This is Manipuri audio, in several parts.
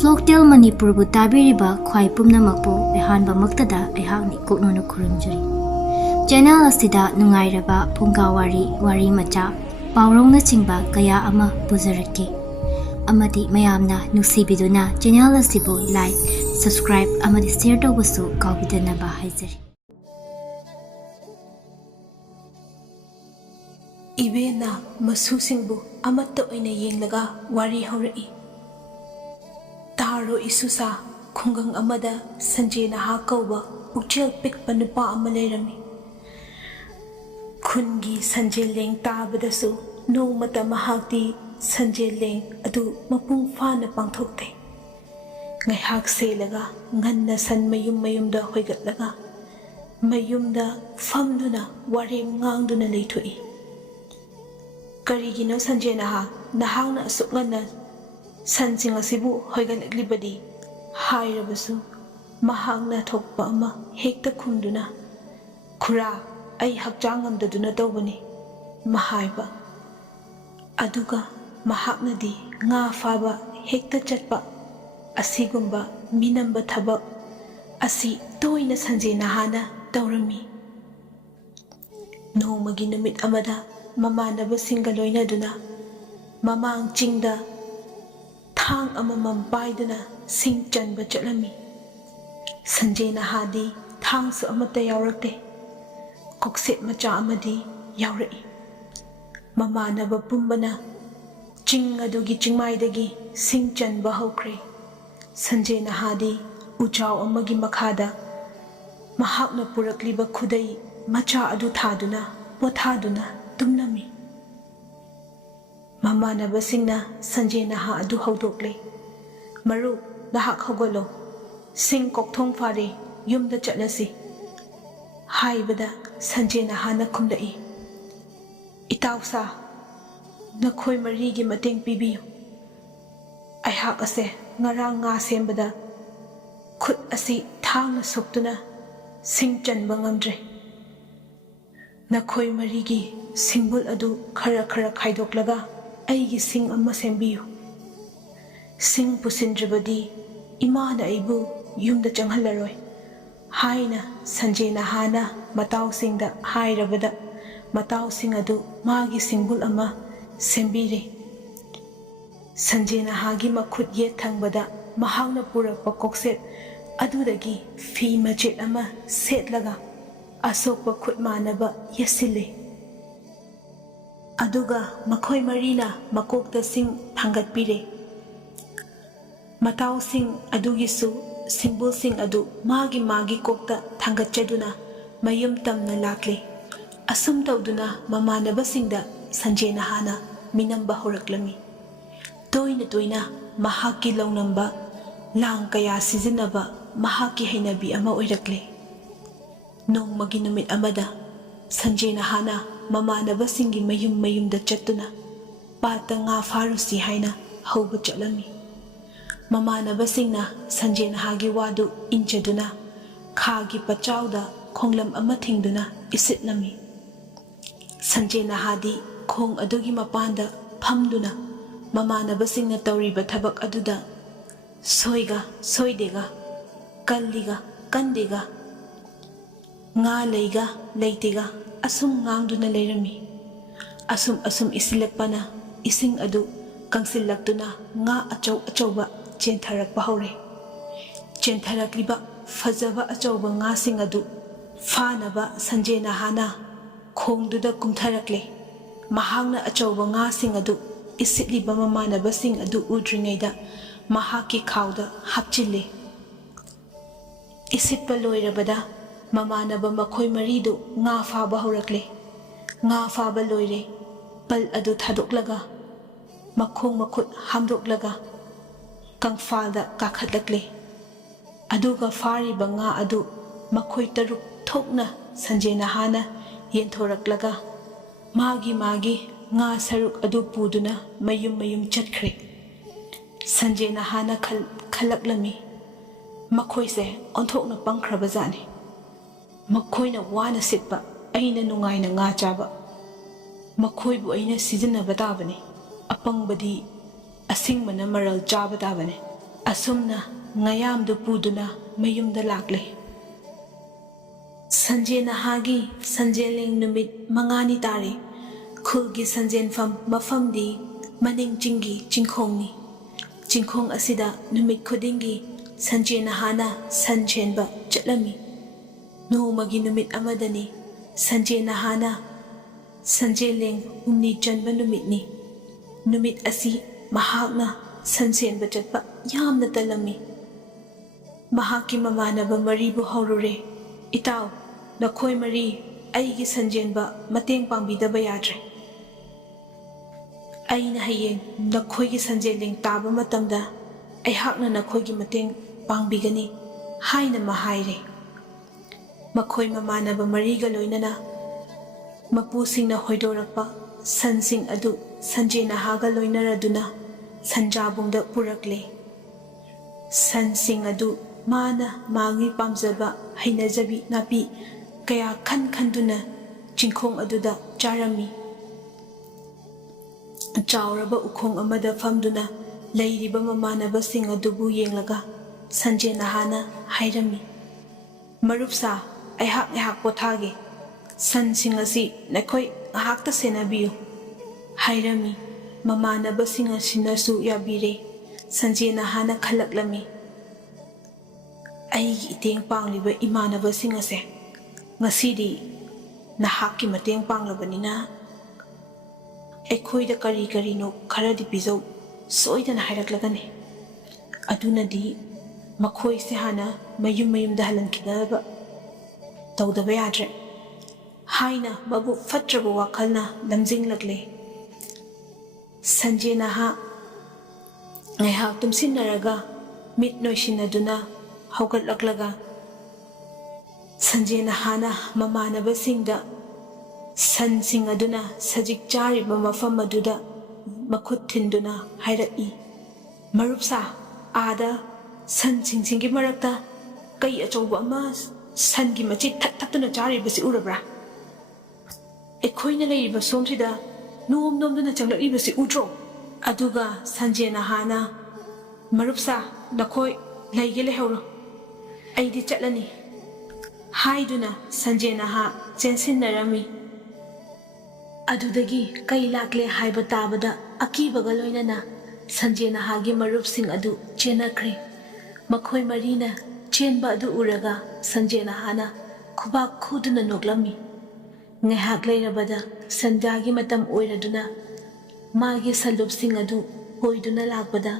ꯐ꯭ꯂꯣꯛꯇꯦꯜ ꯃꯅꯤꯄꯨꯔꯕꯨ ꯇꯥꯕꯤꯔꯤꯕ ꯈ꯭ꯋꯥꯏ ꯄꯨꯝꯅꯃꯛꯄꯨ ꯑꯍꯥꯟꯕꯃꯛꯇꯗ ꯑꯩꯍꯥꯛꯅ ꯀꯣꯛꯅꯅ ꯈꯨꯔꯨꯝꯖꯔꯤ꯫ ꯆꯦꯅꯦꯜ ꯑꯁꯤꯗ ꯅꯨꯡꯉꯥꯏꯔꯕ ꯐꯨꯡꯒꯥꯋꯥꯔꯤ, ꯋꯥꯔꯤ ꯃꯆꯥ, ꯄꯥꯎꯔꯧꯅꯆꯤꯡꯕ ꯀꯌꯥ ꯑꯃ ꯄꯨꯖꯔꯛꯀꯦ꯫ ꯑꯃꯗꯤ ꯃꯌꯥꯝꯅ ꯅꯨꯡꯁꯤꯕꯤꯗꯨꯅ ꯆꯦꯅꯦꯜ ꯑꯁꯤꯕꯨ ꯂꯥꯏꯛ, ꯁꯕꯁꯀ꯭ꯔꯥꯏꯕ ꯑꯃꯗꯤ ꯁꯦꯌꯔ ꯇꯧꯕꯁꯨ ꯀꯥꯎꯕꯤꯗꯅꯕ ꯍꯥꯏꯖꯔꯤ꯫ ꯏꯕꯦꯟꯅ ꯃꯁꯨꯁꯤꯡꯕꯨ ꯑꯃꯠꯇ ꯑꯣꯏꯅ ꯌꯦꯡꯂꯒ ꯋꯥꯔꯤ ꯍꯧꯔꯛꯏ꯫ ꯇꯥꯔꯣ ꯏꯁꯨꯁꯥ, ꯈꯨꯡꯒꯪ ꯑꯃꯗ ꯁꯟꯖꯦ ꯅꯍꯥ ꯀꯧꯕ ꯄꯨꯛꯆꯦꯜ ꯄꯤꯛꯄ ꯅꯨꯄꯥ ꯑꯃ ꯂꯩꯔꯝꯃꯤ꯫ ꯈꯨꯟꯒꯤ ꯁꯟꯖꯦꯜꯂꯦꯡ ꯇꯥꯕꯗꯁꯨ ꯅꯣꯡꯃꯇ ꯃꯍꯥꯛꯇꯤ ꯁꯟꯖꯦꯜꯂꯦꯡ ꯑꯗꯨ ꯃꯄꯨꯡ ꯐꯥꯅ ꯄꯥꯡꯊꯣꯛꯇꯦ꯫ ꯉꯥꯏꯍꯥꯛ ꯁꯦꯜꯂꯒ ꯉꯟꯅ ꯁꯟ ꯃꯌꯨꯝꯗ ꯍꯣꯏꯒꯠꯂꯒ ꯃꯌꯨꯝꯗ ꯐꯝꯗꯨꯅ ꯋꯥꯔꯦꯝ ꯉꯥꯡꯗꯨꯅ ꯂꯩꯊꯣꯛꯏ꯫ ꯀꯔꯤꯒꯤꯅꯣ ꯁꯟꯖꯦ ꯅꯍꯥ, ꯅꯍꯥꯛꯅ ꯑꯁꯨꯛ ꯉꯟꯅ ꯁꯟꯁꯤꯡ ꯑꯁꯤꯕꯨ ꯍꯣꯏꯒꯠꯂꯛꯂꯤꯕꯗꯤ? ꯍꯥꯏꯔꯕꯁꯨ ꯃꯍꯥꯛꯅ ꯊꯣꯛꯄ ꯑꯃ ꯍꯦꯛꯇ ꯈꯨꯝꯗꯨꯅ, ꯈꯨꯔꯥ, ꯑꯩ ꯍꯛꯆꯥꯡ ꯉꯝꯗꯗꯨꯅ ꯇꯧꯕꯅꯤ ꯍꯥꯏꯕ꯫ ꯑꯗꯨꯒ ꯃꯍꯥꯛꯅꯗꯤ ꯉꯥ ꯐꯥꯕ ꯍꯦꯛꯇ ꯆꯠꯄ꯫ ꯑꯁꯤꯒꯨꯝꯕ ꯃꯤꯅꯝꯕ ꯊꯕꯛ ꯑꯁꯤ ꯇꯣꯏꯅ ꯁꯟꯖꯦ ꯅꯍꯥꯅ ꯇꯧꯔꯝꯃꯤ꯫ ꯅꯣꯡꯃꯒꯤ ꯅꯨꯃꯤꯠ ꯑꯃꯗ ꯃꯃꯥꯟꯅꯕꯁꯤꯡꯒ ꯂꯣꯏꯅꯗꯨꯅ ꯃꯃꯥꯡ ꯆꯤꯡꯗ ꯊꯥꯡ ꯑꯃꯃꯝ ꯄꯥꯏꯗꯨꯅ ꯁꯤꯡ ꯆꯟꯕ ꯆꯠꯂꯝꯃꯤ꯫ ꯁꯟꯖꯦ ꯅꯍꯥꯗꯤ ꯊꯥꯡꯁꯨ ꯑꯃꯠꯇ ꯌꯥꯎꯔꯛꯇꯦ, ꯀꯣꯛꯁꯦꯠ ꯃꯆꯥ ꯑꯃꯗꯤ ꯌꯥꯎꯔꯛꯏ꯫ ꯃꯃꯥꯟꯅꯕ ꯄꯨꯝꯕꯅ ꯆꯤꯡ ꯑꯗꯨꯒꯤ ꯆꯤꯡꯃꯥꯏꯗꯒꯤ ꯁꯤꯡ ꯆꯟꯕ ꯍꯧꯈ꯭ꯔꯦ꯫ ꯁꯟꯖꯦ ꯅꯍꯥꯗꯤ ꯎꯖꯥꯎ ꯑꯃꯒꯤ ꯃꯈꯥꯗ ꯃꯍꯥꯛꯅ ꯄꯨꯔꯛꯂꯤꯕ ꯈꯨꯗꯩ ꯃꯆꯥ ꯑꯗꯨ ꯊꯥꯗꯨꯅ ꯄꯣꯊꯥꯗꯨꯅ ꯇꯨꯝꯂꯝꯃꯤ꯫ ꯃꯃꯥꯟꯅꯕꯁꯤꯡꯅ ꯁꯟꯖꯦ ꯅꯍꯥ ꯑꯗꯨ ꯍꯧꯗꯣꯛꯂꯦ꯫ ꯃꯔꯨꯞ, ꯅꯍꯥꯛ ꯍꯧꯒꯠꯂꯣ, ꯁꯤꯡ ꯀꯣꯛꯊꯣꯡ ꯐꯥꯔꯦ, ꯌꯨꯝꯗ ꯆꯠꯂꯁꯤ ꯍꯥꯏꯕꯗ ꯁꯟꯖꯦ ꯅꯍꯥꯅ ꯈꯨꯝꯂꯛꯏ, ꯏꯇꯥꯎꯁꯥ, ꯅꯈꯣꯏ ꯃꯔꯤꯒꯤ ꯃꯇꯦꯡ ꯄꯤꯕꯤꯌꯨ꯫ ꯑꯩꯍꯥꯛ ꯑꯁꯦ ꯉꯔꯥꯡ ꯉꯥ ꯁꯦꯝꯕꯗ ꯈꯨꯠ ꯑꯁꯤ ꯊꯥꯡꯅ ꯁꯣꯛꯇꯨꯅ ꯁꯤꯡ ꯆꯟꯕ ꯉꯝꯗ꯭ꯔꯦ꯫ ꯅꯈꯣꯏ ꯃꯔꯤꯒꯤ ꯁꯤꯡꯕꯨꯜ ꯑꯗꯨ ꯈꯔ ꯈꯥꯏꯗꯣꯛꯂꯒ ꯑꯩꯒꯤ ꯁꯤꯡ ꯑꯃ ꯁꯦꯝꯕꯤꯌꯨ꯫ ꯁꯤꯡ ꯄꯨꯁꯤꯟꯗ꯭ꯔꯕꯗꯤ ꯏꯃꯥꯅ ꯑꯩꯕꯨ ꯌꯨꯝꯗ ꯆꯪꯍꯜꯂꯔꯣꯏ ꯍꯥꯏꯅ ꯁꯟꯖꯦ ꯅꯍꯥꯅ ꯃꯇꯥꯎꯁꯤꯡꯗ ꯍꯥꯏꯔꯕꯗ ꯃꯇꯥꯎꯁꯤꯡ ꯑꯗꯨ ꯃꯥꯒꯤ ꯁꯤꯡꯕꯨꯜ ꯑꯃ ꯁꯦꯝꯕꯤꯔꯦ꯫ ꯁꯟꯖꯦ ꯅꯍꯥꯒꯤ ꯃꯈꯨꯠ ꯌꯦꯠ ꯊꯪꯕꯗ ꯃꯍꯥꯛꯅ ꯄꯨꯔꯛꯄ ꯀꯣꯛꯁꯦꯠ ꯑꯗꯨꯗꯒꯤ ꯐꯤ ꯃꯆꯦꯠ ꯑꯃ ꯁꯦꯠꯂꯒ ꯑꯁꯣꯛꯄ ꯈꯨꯠ ꯃꯥꯟꯅꯕ ꯌꯦꯠꯁꯤꯜꯂꯦ꯫ ꯑꯗꯨꯒ ꯃꯈꯣꯏ ꯃꯔꯤꯅ ꯃꯀꯣꯛꯇ ꯁꯤꯡ ꯊꯥꯡꯒꯠꯄꯤꯔꯦ꯫ ꯃꯇꯥꯎꯁꯤꯡ ꯑꯗꯨꯒꯤꯁꯨ ꯁꯤꯡꯕꯨꯜꯁꯤꯡ ꯑꯗꯨ ꯃꯥꯒꯤ ꯀꯣꯛꯇ ꯊꯥꯡꯒꯠꯆꯗꯨꯅ ꯃꯌꯨꯝ ꯇꯝꯅ ꯂꯥꯛꯂꯦ꯫ ꯑꯁꯨꯝ ꯇꯧꯗꯨꯅ ꯃꯃꯥꯟꯅꯕꯁꯤꯡꯗ ꯁꯟꯖꯦ ꯅꯍꯥꯅ ꯃꯤꯅꯝꯕ ꯍꯧꯔꯛꯂꯝꯃꯤ꯫ ꯇꯣꯏꯅ ꯃꯍꯥꯛꯀꯤ ꯂꯧꯅꯝꯕ ꯂꯥꯡ ꯀꯌꯥ ꯁꯤꯖꯤꯟꯅꯕ ꯃꯍꯥꯛꯀꯤ ꯍꯩꯅꯕꯤ ꯑꯃ ꯑꯣꯏꯔꯛꯂꯦ꯫ ꯅꯣꯡꯃꯒꯤ ꯅꯨꯃꯤꯠ ꯑꯃꯗ ꯁꯟꯖꯦ ꯅꯍꯥꯅ ꯃꯃꯥꯟꯅꯕꯁꯤꯡꯒꯤ ꯃꯌꯨꯝꯗ ꯆꯠꯇꯨꯅ ꯄꯥꯠꯇ ꯉꯥ ꯐꯥꯔꯨꯁꯤ ꯍꯥꯏꯅ ꯍꯧꯕ ꯆꯠꯂꯝꯃꯤ꯫ ꯃꯃꯥꯟꯅꯕꯁꯤꯡꯅ ꯁꯟꯖꯦ ꯅꯍꯥꯒꯤ ꯋꯥꯗꯨ ꯏꯟꯖꯗꯨꯅ ꯈꯥꯒꯤ ꯄꯠꯆꯥꯎꯗ ꯈꯣꯡꯂꯝ ꯑꯃ ꯊꯤꯡꯗꯨꯅ ꯏꯁꯤꯠꯂꯝꯃꯤ꯫ ꯁꯟꯖꯦ ꯅꯍꯥꯗꯤ ꯈꯣꯡ ꯑꯗꯨꯒꯤ ꯃꯄꯥꯟꯗ ꯐꯝꯗꯨꯅ ꯃꯃꯥꯟꯅꯕꯁꯤꯡꯅ ꯇꯧꯔꯤꯕ ꯊꯕꯛ ꯑꯗꯨꯗ ꯁꯣꯏꯒ ꯁꯣꯏꯗꯦꯒ, ꯀꯜꯂꯤꯒ ꯀꯟꯗꯦꯒ, ꯉꯥ ꯂꯩꯒ ꯂꯩꯇꯦꯒ ꯑꯁꯨꯝ ꯉꯥꯡꯗꯨꯅ ꯂꯩꯔꯝꯃꯤ꯫ ꯑꯁꯨꯝ ꯏꯁꯤꯜꯂꯛꯄꯅ ꯏꯁꯤꯡ ꯑꯗꯨ ꯀꯪꯁꯤꯜꯂꯛꯇꯨꯅ ꯉꯥ ꯑꯆꯧꯕ ꯆꯦꯟꯊꯔꯛꯄ ꯍꯧꯔꯦ꯫ ꯆꯦꯟꯊꯔꯛꯂꯤꯕ ꯐꯖꯕ ꯑꯆꯧꯕ ꯉꯥꯁꯤꯡ ꯑꯗꯨ ꯐꯥꯅꯕ ꯁꯟꯖꯦ ꯅꯍꯥꯅ ꯈꯣꯡꯗꯨꯗ ꯀꯨꯝꯊꯔꯛꯂꯦ꯫ ꯃꯍꯥꯛꯅ ꯑꯆꯧꯕ ꯉꯥꯁꯤꯡ ꯑꯗꯨ ꯏꯁꯤꯠꯂꯤꯕ ꯃꯃꯥꯟꯅꯕꯁꯤꯡ ꯑꯗꯨ ꯎꯗ꯭ꯔꯤꯉꯩꯗ ꯃꯍꯥꯛꯀꯤ ꯈꯥꯎꯗ ꯍꯥꯞꯆꯤꯜꯂꯦ꯫ ꯏꯁꯤꯠꯄ ꯂꯣꯏꯔꯕꯗ ꯃꯃꯥꯟꯅꯕ ꯃꯈꯣꯏ ꯃꯔꯤꯗꯨ ꯉꯥ ꯐꯥꯕ ꯍꯧꯔꯛꯂꯦ꯫ ꯉꯥ ꯐꯥꯕ ꯂꯣꯏꯔꯦ, ꯄꯜ ꯑꯗꯨ ꯊꯥꯗꯣꯛꯂꯒ ꯃꯈꯣꯡ ꯃꯈꯨꯠ ꯍꯥꯝꯗꯣꯛꯂꯒ ꯀꯪꯐꯥꯜꯗ ꯀꯥꯈꯠꯂꯛꯂꯦ꯫ ꯑꯗꯨꯒ ꯐꯥꯔꯤꯕ ꯉꯥ ꯑꯗꯨ ꯃꯈꯣꯏ 6 ꯊꯣꯛꯅ ꯁꯟꯖꯦ ꯅꯍꯥꯅ ꯌꯦꯟꯊꯣꯔꯛꯂꯒ ꯃꯥꯒꯤ ꯉꯥ ꯁꯔꯨꯛ ꯑꯗꯨ ꯄꯨꯗꯨꯅ ꯃꯌꯨꯝ ꯆꯠꯈ꯭ꯔꯦ꯫ ꯁꯟꯖꯦ ꯅꯍꯥꯅ ꯈꯜꯂꯛꯂꯝꯃꯤ, ꯃꯈꯣꯏꯁꯦ ꯑꯣꯟꯊꯣꯛꯅ ꯄꯪꯈ꯭ꯔꯕꯖꯥꯠꯅꯤ꯫ ꯃꯈꯣꯏꯅ ꯋꯥꯅ ꯁꯤꯠꯄ, ꯑꯩꯅ ꯅꯨꯡꯉꯥꯏꯅ ꯉꯥ ꯆꯥꯕ꯫ ꯃꯈꯣꯏꯕꯨ ꯑꯩꯅ ꯁꯤꯖꯤꯟꯅꯕ ꯇꯥꯕꯅꯤ, ꯑꯄꯪꯕꯗꯤ ꯑꯁꯤꯡꯕꯅ ꯃꯔꯜ ꯆꯥꯕ ꯇꯥꯕꯅꯤ ꯑꯁꯨꯝꯅ ꯉꯌꯥꯝꯗꯨ ꯄꯨꯗꯨꯅ ꯃꯌꯨꯝꯗ ꯂꯥꯛꯂꯦ꯫ ꯁꯟꯖꯦ ꯅꯍꯥꯒꯤ ꯁꯟꯖꯦꯟꯂꯦꯡ ꯅꯨꯃꯤꯠ 5ꯅꯤ ꯇꯥꯔꯦ꯫ ꯈꯨꯜꯒꯤ ꯁꯟꯖꯦꯟꯐꯝ ꯃꯐꯝꯗꯤ ꯃꯅꯤꯡ ꯆꯤꯡꯒꯤ ꯆꯤꯡꯈꯣꯡꯅꯤ꯫ ꯆꯤꯡꯈꯣꯡ ꯑꯁꯤꯗ ꯅꯨꯃꯤꯠ ꯈꯨꯗꯤꯡꯒꯤ ꯁꯟꯖꯦ ꯅꯍꯥꯅ ꯁꯟ ꯁꯦꯟꯕ ꯆꯠꯂꯝꯃꯤ꯫ ꯅꯣꯡꯃꯒꯤ ꯅꯨꯃꯤꯠ ꯑꯃꯗꯅꯤ ꯁꯟꯖꯦ ꯅꯍꯥꯅ ꯁꯟꯖꯦꯟꯂꯦꯡ 6ꯅꯤ ꯆꯟꯕ ꯅꯨꯃꯤꯠꯅꯤ꯫ ꯅꯨꯃꯤꯠ ꯑꯁꯤ ꯃꯍꯥꯛꯅ ꯁꯟ ꯁꯦꯟꯕ ꯆꯠꯄ ꯌꯥꯝꯅ ꯇꯜꯂꯝꯃꯤ꯫ ꯃꯍꯥꯛꯀꯤ ꯃꯃꯥꯟꯅꯕ ꯃꯔꯤꯕꯨ ꯍꯧꯔꯨꯔꯦ꯫ ꯏꯇꯥꯎ, ꯅꯈꯣꯏ ꯃꯔꯤ ꯑꯩꯒꯤ ꯁꯟꯖꯦꯟꯕ ꯃꯇꯦꯡ ꯄꯥꯡꯕꯤꯗꯕ ꯌꯥꯗ꯭ꯔꯦ꯫ ꯑꯩꯅ ꯍꯌꯦꯡ ꯅꯈꯣꯏꯒꯤ ꯁꯟꯖꯦꯟꯂꯦꯡ ꯇꯥꯕ ꯃꯇꯝꯗ ꯑꯩꯍꯥꯛꯅ ꯅꯈꯣꯏꯒꯤ ꯃꯇꯦꯡ ꯄꯥꯡꯕꯤꯒꯅꯤ ꯍꯥꯏꯅ ꯍꯥꯏꯔꯦ꯫ ꯃꯈꯣꯏ ꯃꯃꯥꯟꯅꯕ ꯃꯔꯤꯒ ꯂꯣꯏꯅꯅ ꯃꯄꯨꯁꯤꯡꯅ ꯍꯣꯏꯗꯣꯔꯛꯄ ꯁꯟꯁꯤꯡ ꯑꯗꯨ ꯁꯟꯖꯦ ꯅꯍꯥꯒ ꯂꯣꯏꯅꯔꯗꯨꯅ ꯁꯟꯖꯥꯕꯨꯡꯗ ꯄꯨꯔꯛꯂꯦ꯫ ꯁꯟꯁꯤꯡ ꯑꯗꯨ ꯃꯥꯅ ꯃꯥꯒꯤ ꯄꯥꯝꯖꯕ ꯍꯩꯅꯖꯕꯤ ꯅꯥꯄꯤ ꯀꯌꯥ ꯈꯟꯗꯨꯅ ꯆꯤꯡꯈꯣꯡ ꯑꯗꯨꯗ ꯆꯥꯔꯝꯃꯤ꯫ ꯆꯥꯎꯔꯕ ꯎꯈꯣꯡ ꯑꯃꯗ ꯐꯝꯗꯨꯅ ꯂꯩꯔꯤꯕ ꯃꯃꯥꯟꯅꯕꯁꯤꯡ ꯑꯗꯨꯕꯨ ꯌꯦꯡꯂꯒ ꯁꯟꯖꯦ ꯅꯍꯥꯅ ꯍꯥꯏꯔꯝꯃꯤ, ꯃꯔꯨꯞꯁꯥ, ꯑꯩꯍꯥꯛ ꯉꯥꯏꯍꯥꯛ ꯄꯣꯊꯥꯒꯦ꯫ ꯁꯟꯁꯤꯡ ꯑꯁꯤ ꯅꯈꯣꯏ ꯉꯥꯏꯍꯥꯛꯇ ꯁꯦꯟꯅꯕꯤꯌꯨ ꯍꯥꯏꯔꯝꯃꯤ꯫ ꯃꯃꯥꯟꯅꯕꯁꯤꯡ ꯑꯁꯤꯅꯁꯨ ꯌꯥꯕꯤꯔꯦ꯫ ꯁꯟꯖꯦ ꯅꯍꯥꯅ ꯈꯜꯂꯛꯂꯝꯃꯤ, ꯑꯩꯒꯤ ꯏꯇꯦꯡ ꯄꯥꯡꯂꯤꯕ ꯏꯃꯥꯟꯅꯕꯁꯤꯡ ꯑꯁꯦ ꯉꯁꯤꯗꯤ ꯅꯍꯥꯛꯀꯤ ꯃꯇꯦꯡ ꯄꯥꯡꯂꯕꯅꯤꯅ ꯑꯩꯈꯣꯏꯗ ꯀꯔꯤ ꯀꯔꯤꯅꯣ ꯈꯔꯗꯤ ꯄꯤꯖꯧ ꯁꯣꯏꯗꯅ ꯍꯥꯏꯔꯛꯂꯒꯅꯤ꯫ ꯑꯗꯨꯅꯗꯤ ꯃꯈꯣꯏꯁꯦ ꯍꯥꯟꯅ ꯃꯌꯨꯝꯗ ꯍꯜꯍꯟꯈꯤꯅꯕ ꯇꯧꯗꯕ ꯌꯥꯗ꯭ꯔꯦ ꯍꯥꯏꯅ ꯃꯕꯨꯛ ꯐꯠꯇ꯭ꯔꯕ ꯋꯥꯈꯜꯅ ꯂꯝꯖꯤꯡꯂꯛꯂꯦ꯫ ꯁꯟꯖꯦ ꯅꯍꯥ ꯉꯥꯏꯍꯥꯛ ꯇꯨꯝꯁꯤꯟꯅꯔꯒ ꯃꯤꯠ ꯅꯣꯏꯁꯤꯟꯅꯗꯨꯅ ꯍꯧꯒꯠꯂꯛꯂꯒ ꯁꯟꯖꯦ ꯅꯍꯥꯅ ꯃꯃꯥꯟꯅꯕꯁꯤꯡꯗ ꯁꯟꯁꯤꯡ ꯑꯗꯨꯅ ꯁꯖꯤꯛ ꯆꯥꯔꯤꯕ ꯃꯐꯝ ꯑꯗꯨꯗ ꯃꯈꯨꯠ ꯊꯤꯟꯗꯨꯅ ꯍꯥꯏꯔꯛꯏ, ꯃꯔꯨꯞꯁꯥ, ꯑꯥꯗ ꯁꯟꯁꯤꯡꯒꯤ ꯃꯔꯛꯇ ꯀꯩ ꯑꯆꯧꯕ ꯑꯃ ꯁꯟꯒꯤ ꯃꯆꯤ ꯊꯠꯇꯨꯅ ꯆꯥꯔꯤꯕꯁꯤ ꯎꯔꯕ꯭ꯔꯥ? ꯑꯩꯈꯣꯏꯅ ꯂꯩꯔꯤꯕ ꯁꯣꯝꯁꯤꯗ ꯅꯣꯝꯗꯨꯅ ꯆꯪꯂꯛꯂꯤꯕꯁꯤ ꯎꯗ꯭ꯔꯣ? ꯑꯗꯨꯒ ꯁꯟꯖꯦ ꯅꯍꯥꯅ, ꯃꯔꯨꯞꯁꯥ, ꯅꯈꯣꯏ ꯂꯩꯍꯧꯔꯣ, ꯑꯩꯗꯤ ꯆꯠꯂꯅꯤ ꯍꯥꯏꯗꯨꯅ ꯁꯟꯖꯦ ꯅꯍꯥ ꯆꯦꯟꯁꯤꯟꯅꯔꯝꯃꯤ꯫ ꯑꯗꯨꯗꯒꯤ ꯀꯩ ꯂꯥꯛꯂꯦ ꯍꯥꯏꯕ ꯇꯥꯕꯗ ꯑꯀꯤꯕꯒ ꯂꯣꯏꯅꯅ ꯁꯟꯖꯦ ꯅꯍꯥꯒꯤ ꯃꯔꯨꯞꯁꯤꯡ ꯑꯗꯨ ꯆꯦꯟꯅꯈ꯭ꯔꯦ꯫ ꯃꯈꯣꯏ ꯃꯔꯤꯅ ꯆꯦꯟꯕ ꯑꯗꯨ ꯎꯔꯒ ꯁꯟꯖꯦ ꯅꯍꯥꯅ ꯈꯨꯕꯥꯛ ꯈꯨꯗꯨꯅ ꯅꯣꯛꯂꯝꯃꯤ꯫ ꯉꯥꯏꯍꯥꯛ ꯂꯩꯔꯕꯗ ꯁꯟꯙ꯭ꯌꯥꯒꯤ ꯃꯇꯝ ꯑꯣꯏꯔꯗꯨꯅ ꯃꯥꯒꯤ ꯁꯟꯂꯨꯞꯁꯤꯡ ꯑꯗꯨ ꯍꯣꯏꯗꯨꯅ ꯂꯥꯛꯄꯗ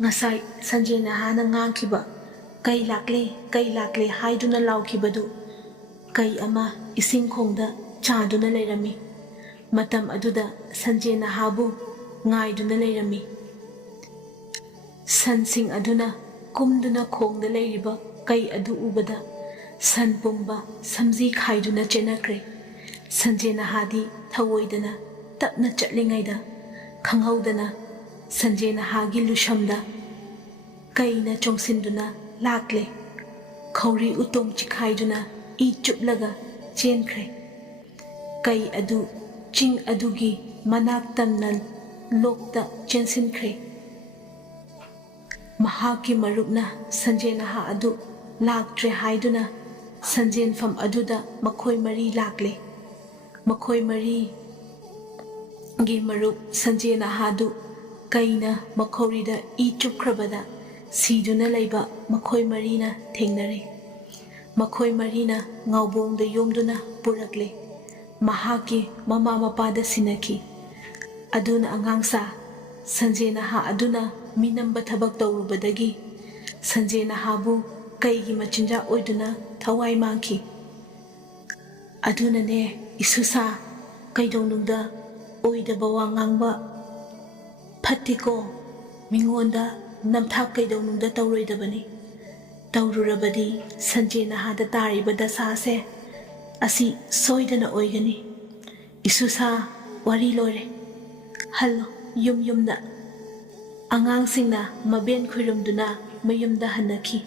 ꯉꯁꯥꯏ ꯁꯟꯖꯦ ꯅꯍꯥꯅ ꯉꯥꯡꯈꯤꯕ ꯀꯩ ꯂꯥꯛꯂꯦ ꯍꯥꯏꯗꯨꯅ ꯂꯥꯎꯈꯤꯕꯗꯨ ꯀꯩ ꯑꯃ ꯏꯁꯤꯡ ꯈꯣꯡꯗ ꯆꯥꯗꯨꯅ ꯂꯩꯔꯝꯃꯤ꯫ ꯃꯇꯝ ꯑꯗꯨꯗ ꯁꯟꯖꯦ ꯅꯍꯥꯕꯨ ꯉꯥꯏꯗꯨꯅ ꯂꯩꯔꯝꯃꯤ꯫ ꯁꯟꯁꯤꯡ ꯑꯗꯨꯅ ꯀꯨꯝꯗꯨꯅ ꯈꯣꯡꯗ ꯂꯩꯔꯤꯕ ꯀꯩ ꯑꯗꯨ ꯎꯕꯗ ꯁꯟ ꯄꯨꯝꯕ ꯁꯝꯖꯤ ꯈꯥꯏꯗꯨꯅ ꯆꯦꯟꯅꯈ꯭ꯔꯦ꯫ ꯁꯟꯖꯦ ꯅꯍꯥꯗꯤ ꯊꯧꯑꯣꯏꯗꯅ ꯇꯞꯅ ꯆꯠꯂꯤꯉꯩꯗ ꯈꯪꯍꯧꯗꯅ ꯁꯟꯖꯦ ꯅꯍꯥꯒꯤ ꯂꯨꯁꯝꯗ ꯀꯩꯅ ꯆꯣꯡꯁꯤꯟꯗꯨꯅ ꯂꯥꯛꯂꯦ꯫ ꯈꯧꯔꯤ ꯎꯇꯣꯡ ꯆꯤꯈꯥꯏꯗꯨꯅ ꯏ ꯆꯨꯞꯂꯒ ꯆꯦꯟꯈ꯭ꯔꯦ꯫ ꯀꯩ ꯑꯗꯨ ꯆꯤꯡ ꯑꯗꯨꯒꯤ ꯃꯅꯥꯛ ꯇꯝꯅ ꯂꯣꯛꯇ ꯆꯦꯟꯁꯤꯟꯈ꯭ꯔꯦ꯫ ꯃꯍꯥꯛꯀꯤ ꯃꯔꯨꯞꯅ ꯁꯟꯖꯦ ꯅꯍꯥ ꯑꯗꯨ ꯂꯥꯛꯇ꯭ꯔꯦ ꯍꯥꯏꯗꯨꯅ ꯁꯟꯖꯦꯟꯐꯝ ꯑꯗꯨꯗ ꯃꯈꯣꯏ ꯃꯔꯤ ꯂꯥꯛꯂꯦ꯫ ꯃꯈꯣꯏ ꯃꯔꯤꯒꯤ ꯃꯔꯨꯞ ꯁꯟꯖꯦ ꯅꯍꯥꯗꯨ ꯀꯩꯅ ꯃꯈꯧꯔꯤꯗ ꯏ ꯆꯨꯞꯈ꯭ꯔꯕꯗ ꯁꯤꯗꯨꯅ ꯂꯩꯕ ꯃꯈꯣꯏ ꯃꯔꯤꯅ ꯊꯦꯡꯅꯔꯦ꯫ ꯃꯈꯣꯏ ꯃꯔꯤꯅ ꯉꯥꯎꯕꯣꯡꯗ ꯌꯣꯝꯗꯨꯅ ꯄꯨꯔꯛꯂꯦ꯫ ꯃꯍꯥꯛꯀꯤ ꯃꯃꯥ ꯃꯄꯥꯗ ꯁꯤꯟꯅꯈꯤ꯫ ꯑꯗꯨꯅ ꯑꯉꯥꯡꯁꯥ, ꯁꯟꯖꯦ ꯅꯍꯥ ꯑꯗꯨꯅ ꯃꯤꯅꯝꯕ ꯊꯕꯛ ꯇꯧꯔꯨꯕꯗꯒꯤ ꯁꯟꯖꯦ ꯅꯍꯥꯕꯨ ꯀꯩꯒꯤ ꯃꯆꯤꯟꯖꯥꯛ ꯑꯣꯏꯗꯨꯅ ꯊꯋꯥꯏ ꯃꯥꯡꯈꯤ꯫ ꯑꯗꯨꯅꯅꯦ ꯏꯁꯨꯁꯥ, ꯀꯩꯗꯧꯅꯨꯡꯗ ꯑꯣꯏꯗꯕ ꯋꯥ ꯉꯥꯡꯕ ꯐꯠꯇꯦꯀꯣ, ꯃꯤꯉꯣꯟꯗ ꯅꯝꯊꯥꯛ ꯀꯩꯗꯧꯅꯨꯡꯗ ꯇꯧꯔꯣꯏꯗꯕꯅꯤ꯫ ꯇꯧꯔꯨꯔꯕꯗꯤ ꯁꯟꯖꯦ ꯅꯍꯥꯗ ꯇꯥꯔꯤꯕ ꯗꯁꯥꯁꯦ ꯑꯁꯤ ꯁꯣꯏꯗꯅ ꯑꯣꯏꯒꯅꯤ꯫ ꯏꯁꯨꯁꯥ, ꯋꯥꯔꯤ ꯂꯣꯏꯔꯦ, ꯍꯜꯂꯣ ꯌꯨꯝꯗ꯫ ꯑꯉꯥꯡꯁꯤꯡꯅ ꯃꯕꯦꯟ ꯈꯨꯔꯨꯝꯗꯨꯅ ꯃꯌꯨꯝꯗ ꯍꯟꯅꯈꯤ꯫